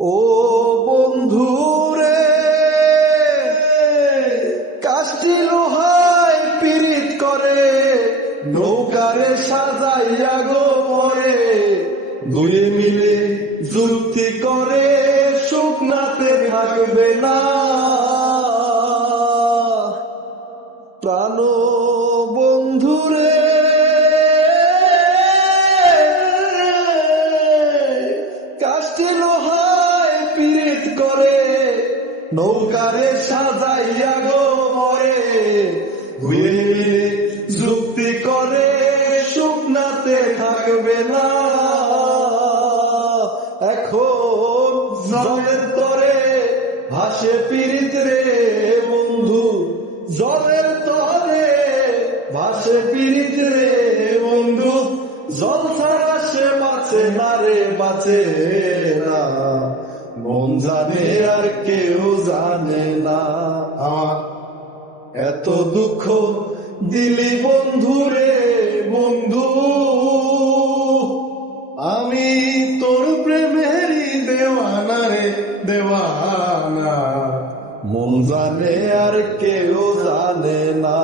ও বন্ধু রে, কাষ্টি লোহায় পিরিত করে, নৌকারে সাজাইয়া গো মরে, দুয়ে মিলে যুক্তি করে শুকনাতে থাকবে না। প্রাণ বন্ধু রে, কাষ্টি লোহায় পিরিত করে, নৌকারে সাজাইয়া গো মরে, দুয়ে মিলে যুক্তি করে শুকনাতে থাকবে না। এখন জলের তরে ভাসে পিরিত রে বন্ধু, জলের তরে ভাসে পিরিত রে বন্ধু, জল ছাড়া সে বাঁচে না রে, বাঁচে না। মন জানে আর কেউ জানে না। এত দুঃখ দিলি বন্ধু রে বন্ধু, আমি তোর প্রেমেরই দেওয়ানা রে দেওয়ানা। মন জানে আর কেউ জানে না।